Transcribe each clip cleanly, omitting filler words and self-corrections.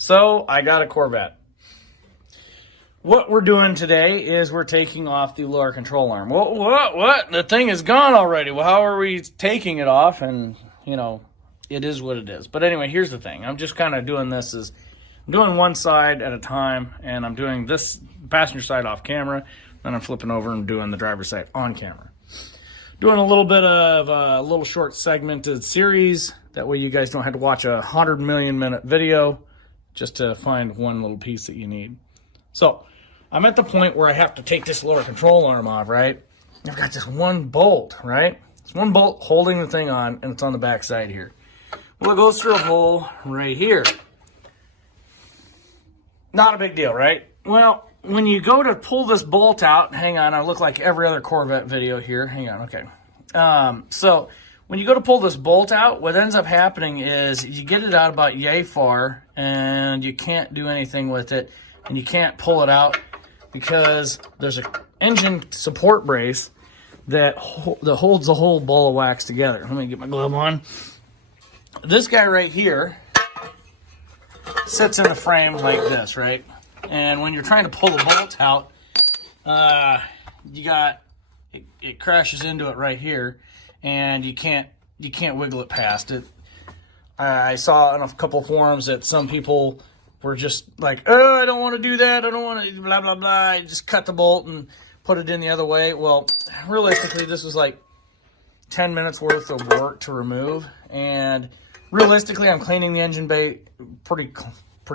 So I got a Corvette. What we're doing today is we're taking off the lower control arm. What? The thing is gone already. Well, how are we taking it off? And, you know, it is what it is. But anyway, here's the thing. I'm just kind of doing this as I'm doing one side at a time, and I'm doing this passenger side off camera, then I'm flipping over and doing the driver's side on camera. Doing a little bit of a little short segmented series. That way you guys don't have to watch a 100 million minute video just to find one little piece that you need. So I'm at the point where I have to take this lower control arm off, right? I've got this one bolt, right? It's one bolt holding the thing on, and it's on the back side here. Well, it goes through a hole right here. Not a big deal, right? Well, when you go to pull this bolt out, hang on, I look like every other Corvette video here. Hang on, okay. So when you go to pull this bolt out, what ends up happening is you get it out about yay far, and you can't do anything with it, and you can't pull it out because there's an engine support brace that holds the whole ball of wax together. Let me get my glove on. This guy right here sits in the frame like this, right? And when you're trying to pull the bolt out, it crashes into it right here, and you can't wiggle it past it. I saw in a couple forums that some people were just like, oh, I don't want to do that. I don't want to blah, blah, blah. I just cut the bolt and put it in the other way. Well, realistically, this was like 10 minutes worth of work to remove. And realistically, I'm cleaning the engine bay pretty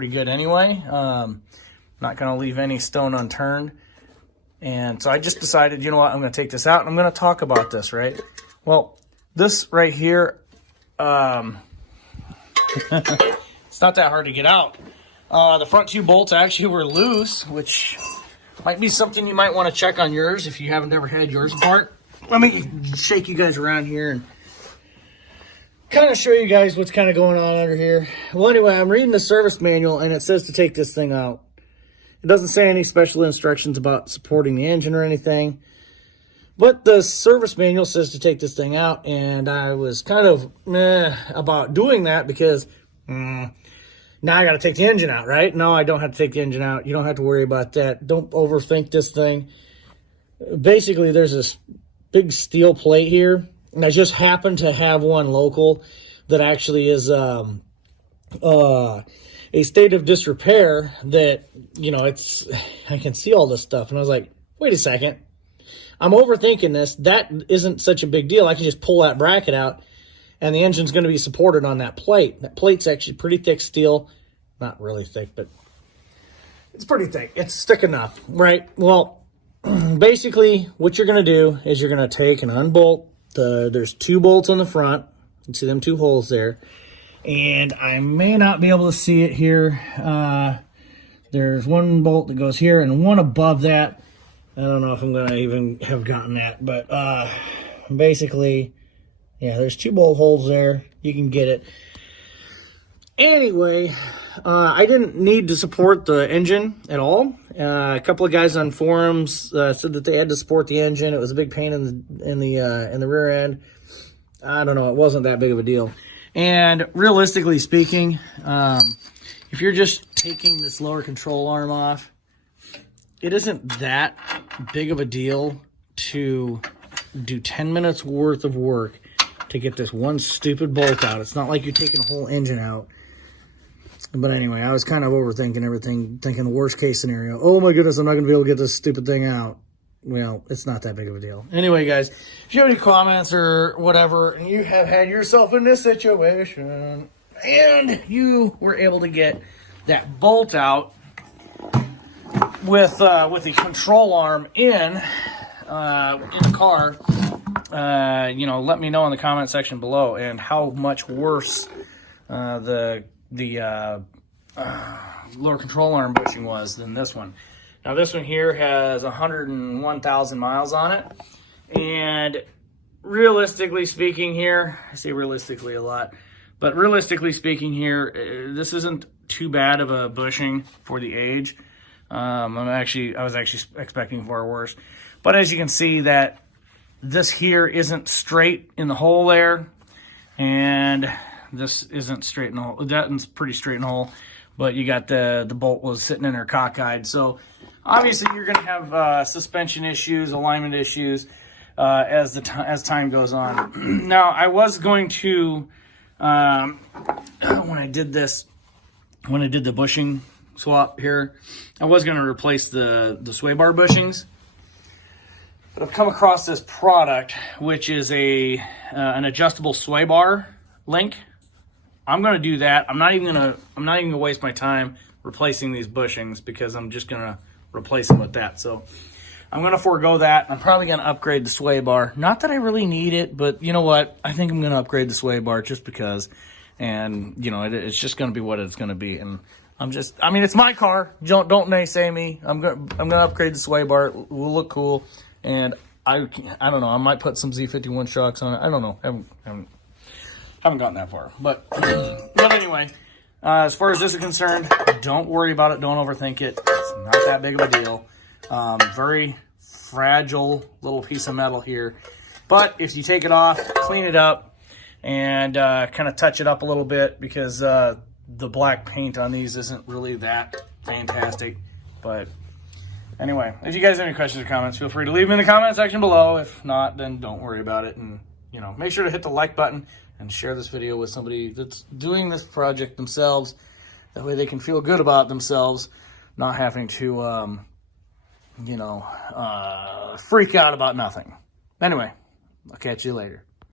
good anyway. Not going to leave any stone unturned. And so I just decided, you know what, I'm going to take this out and I'm going to talk about this, right? Well, this right here, it's not that hard to get out. The front two bolts actually were loose, which might be something you might want to check on yours if you haven't ever had yours apart. Let me shake you guys around here and kind of show you guys what's kind of going on under here. Well, anyway, I'm reading the service manual, and it says to take this thing out. It doesn't say any special instructions about supporting the engine or anything, but the service manual says to take this thing out, and I was kind of meh about doing that because now I got to take the engine out, right? No, I don't have to take the engine out. You don't have to worry about that. Don't overthink this thing. Basically, there's this big steel plate here, and I just happen to have one local that actually is a state of disrepair that, you know, I can see all this stuff. And I was like, wait a second. I'm overthinking this. That isn't such a big deal. I can just pull that bracket out, and the engine's going to be supported on that plate. That plate's actually pretty thick steel. Not really thick, but it's pretty thick. It's thick enough, right? Well, basically, what you're going to do is you're going to take and unbolt. There's two bolts on the front. You see them two holes there. And I may not be able to see it here. There's one bolt that goes here and one above that. I don't know if I'm going to even have gotten that. But basically, yeah, there's two bolt holes there. You can get it. Anyway, I didn't need to support the engine at all. A couple of guys on forums said that they had to support the engine. It was a big pain in the rear end. I don't know. It wasn't that big of a deal. And realistically speaking, if you're just taking this lower control arm off, it isn't that big of a deal to do 10 minutes worth of work to get this one stupid bolt out. It's not like you're taking a whole engine out. But anyway, I was kind of overthinking everything, thinking the worst case scenario. Oh my goodness, I'm not going to be able to get this stupid thing out. Well, it's not that big of a deal. Anyway, guys, if you have any comments or whatever, and you have had yourself in this situation, and you were able to get that bolt out with the control arm in the car, you know, let me know in the comment section below, and how much worse the lower control arm bushing was than this one. Now, this one here has 101,000 miles on it, and realistically speaking here, I say realistically a lot, but realistically speaking here, this isn't too bad of a bushing for the age. I was actually expecting far worse, but as you can see, that this here isn't straight in the hole there, and this isn't straight in the hole. That one's pretty straight in the hole, but you got the bolt was sitting in there cockeyed. So obviously you're going to have suspension issues, alignment issues as time goes on. Now I was going to when I did the bushing swap here, I was going to replace the sway bar bushings. But I've come across this product, which is an adjustable sway bar link. I'm gonna do that. I'm not even gonna waste my time replacing these bushings because I'm just gonna replace them with that. So I'm gonna forego that. I'm probably gonna upgrade the sway bar. Not that I really need it, but you know what? I think I'm gonna upgrade the sway bar just because. And you know, it's just gonna be what it's gonna be. And I mean, it's my car. Don't naysay me. I'm gonna upgrade the sway bar. It will look cool. And I don't know. I might put some Z51 shocks on it. I don't know. Haven't gotten that far. But anyway, as far as this is concerned, don't worry about it. Don't overthink it. It's not that big of a deal. Very fragile little piece of metal here. But if you take it off, clean it up, and kind of touch it up a little bit, because the black paint on these isn't really that fantastic. But anyway, if you guys have any questions or comments, feel free to leave them in the comment section below. If not, then don't worry about it. And, you know, make sure to hit the like button and share this video with somebody that's doing this project themselves. That way they can feel good about themselves, not having to, freak out about nothing. Anyway, I'll catch you later.